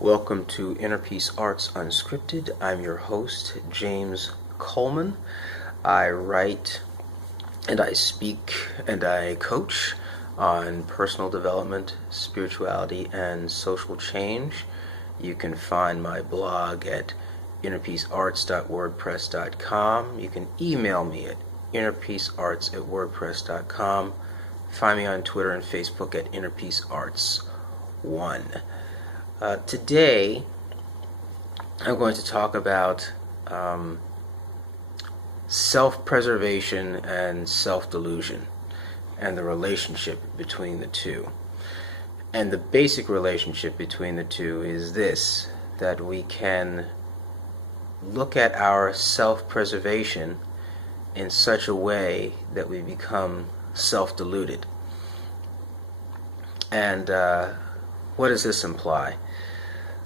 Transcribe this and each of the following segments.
Welcome to Inner Peace Arts Unscripted. I'm your host, James Coleman. I write and I speak and I coach on personal development, spirituality, and social change. You can find my blog at innerpeacearts.wordpress.com. You can email me at innerpeacearts@wordpress.com. Find me on Twitter and Facebook at innerpeacearts1. Today, I'm going to talk about self-preservation and self-delusion and the relationship between the two. And the basic relationship between the two is this, that we can look at our self-preservation in such a way that we become self-deluded. And what does this imply?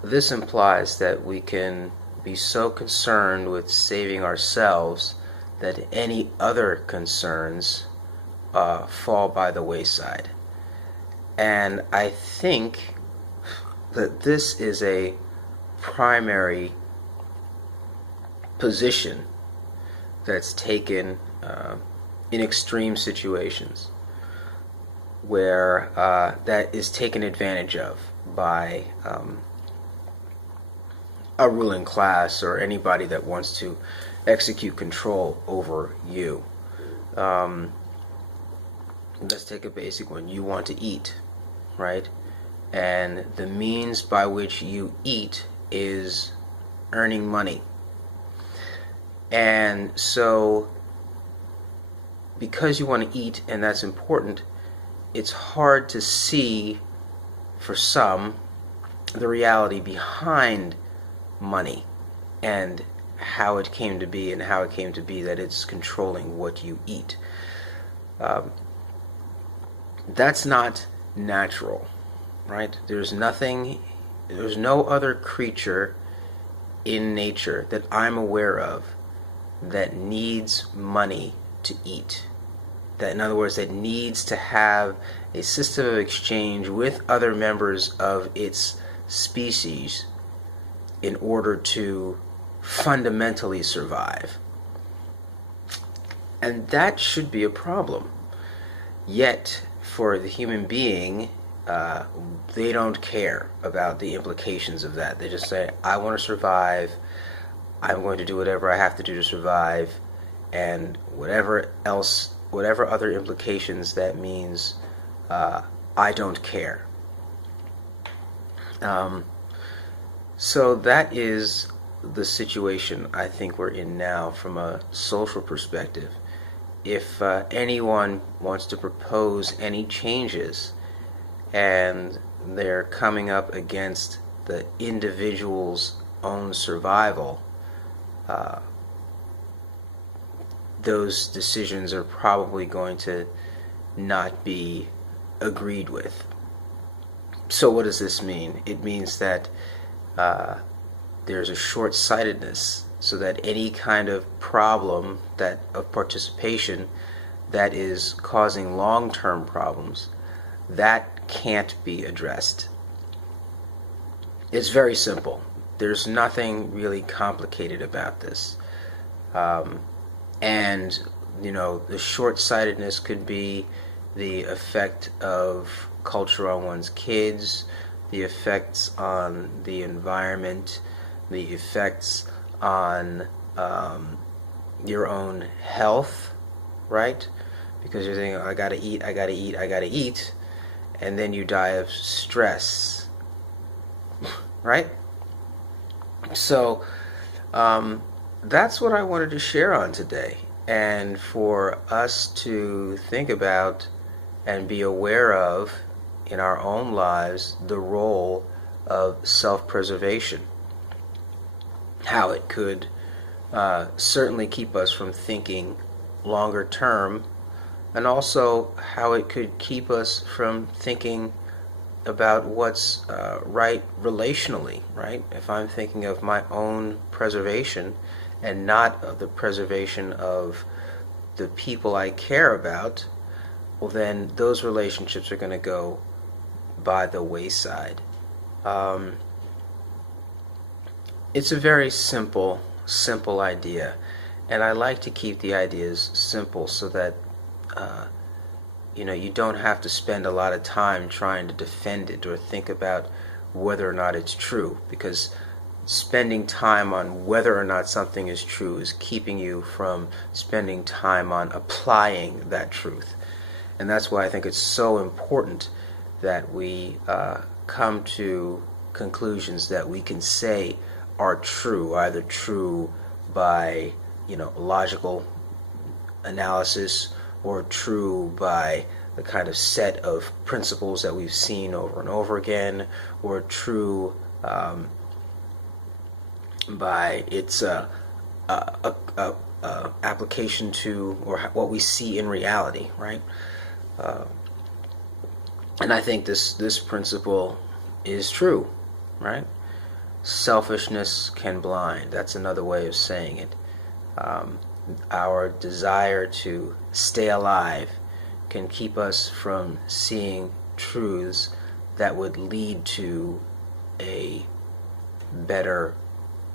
This implies that we can be so concerned with saving ourselves that any other concerns fall by the wayside. And I think that this is a primary position that's taken in extreme situations, where that is taken advantage of by a ruling class or anybody that wants to execute control over you. Let's take a basic one. You want to eat, right? And the means by which you eat is earning money. And so, because you want to eat and that's important, it's hard to see, for some, the reality behind money and how it came to be that it's controlling what you eat. That's not natural, right? There's no other creature in nature that I'm aware of that needs money to eat. That, in other words, that needs to have a system of exchange with other members of its species in order to fundamentally survive. And that should be a problem. Yet, for the human being, they don't care about the implications of that. They just say, I want to survive, I'm going to do whatever I have to do to survive, and whatever other implications that means, I don't care. So that is the situation I think we're in now from a social perspective. If anyone wants to propose any changes and they're coming up against the individual's own survival, those decisions are probably going to not be agreed with. So what does this mean? It means that there's a short-sightedness, so that any kind of problem of participation that is causing long-term problems, that can't be addressed. It's very simple. There's nothing really complicated about this. And, the short-sightedness could be the effect of culture on one's kids, the effects on the environment, the effects on your own health, right? Because you're thinking, I gotta eat, and then you die of stress, right? So that's what I wanted to share on today, and for us to think about and be aware of in our own lives the role of self-preservation, how it could certainly keep us from thinking longer term, and also how it could keep us from thinking about what's right relationally, right? If I'm thinking of my own preservation and not of the preservation of the people I care about, well, then those relationships are going to go by the wayside. It's a very simple idea, and I like to keep the ideas simple so that you don't have to spend a lot of time trying to defend it or think about whether or not it's true, because spending time on whether or not something is true is keeping you from spending time on applying that truth. And that's why I think it's so important that we come to conclusions that we can say are true, either true by logical analysis, or true by the kind of set of principles that we've seen over and over again, or true by its application to, or what we see in reality, right? And I think this principle is true, right? Selfishness can blind. That's another way of saying it. Our desire to stay alive can keep us from seeing truths that would lead to a better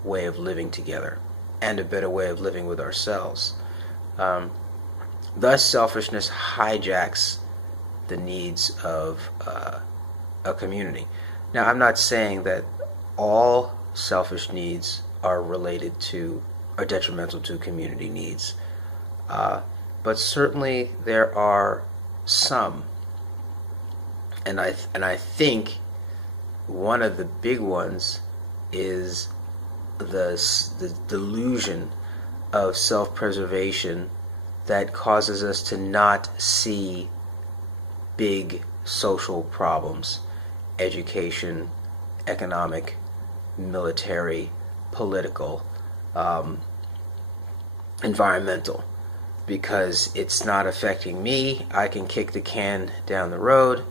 way of living together and a better way of living with ourselves. Thus, selfishness hijacks the needs of a community. Now, I'm not saying that all selfish needs are related to or detrimental to community needs, but certainly there are some, and I think one of the big ones is the delusion of self-preservation that causes us to not see big social problems: education, economic, military, political, environmental. Because it's not affecting me, I can kick the can down the road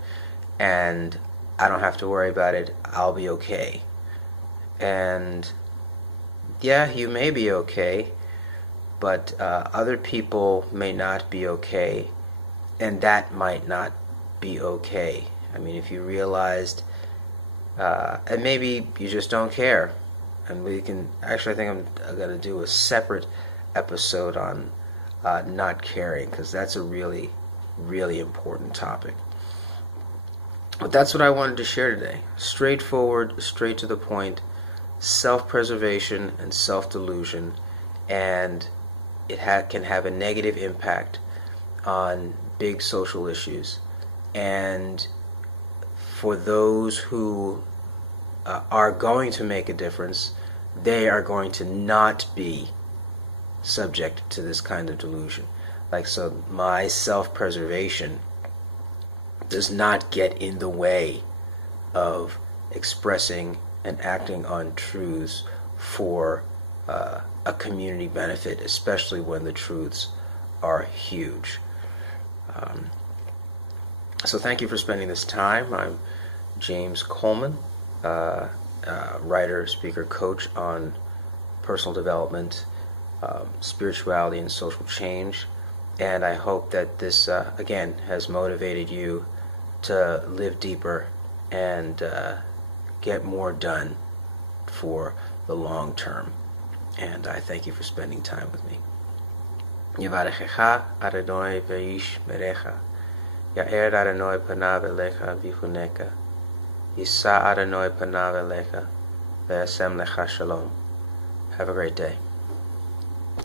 and I don't have to worry about it. I'll be okay. And yeah, you may be okay, but other people may not be okay, and that might not be okay. I mean, if you realized, and maybe you just don't care, and we can actually, I think I'm going to do a separate episode on not caring, because that's a really, really important topic. But that's what I wanted to share today. Straightforward, straight to the point, self-preservation and self-delusion, and it can have a negative impact on big social issues. And for those who are going to make a difference, they are going to not be subject to this kind of delusion. Like, so my self-preservation does not get in the way of expressing and acting on truths for a community benefit, especially when the truths are huge. So thank you for spending this time. I'm James Coleman, writer, speaker, coach on personal development, spirituality, and social change. And I hope that this, again, has motivated you to live deeper and get more done for the long term. And I thank you for spending time with me. Yevarechecha Adonai veish merecha. Ya'er Adonai panav elecha v'chuneka. Yisa Adonai panav elecha ve'asem lecha shalom. Have a great day.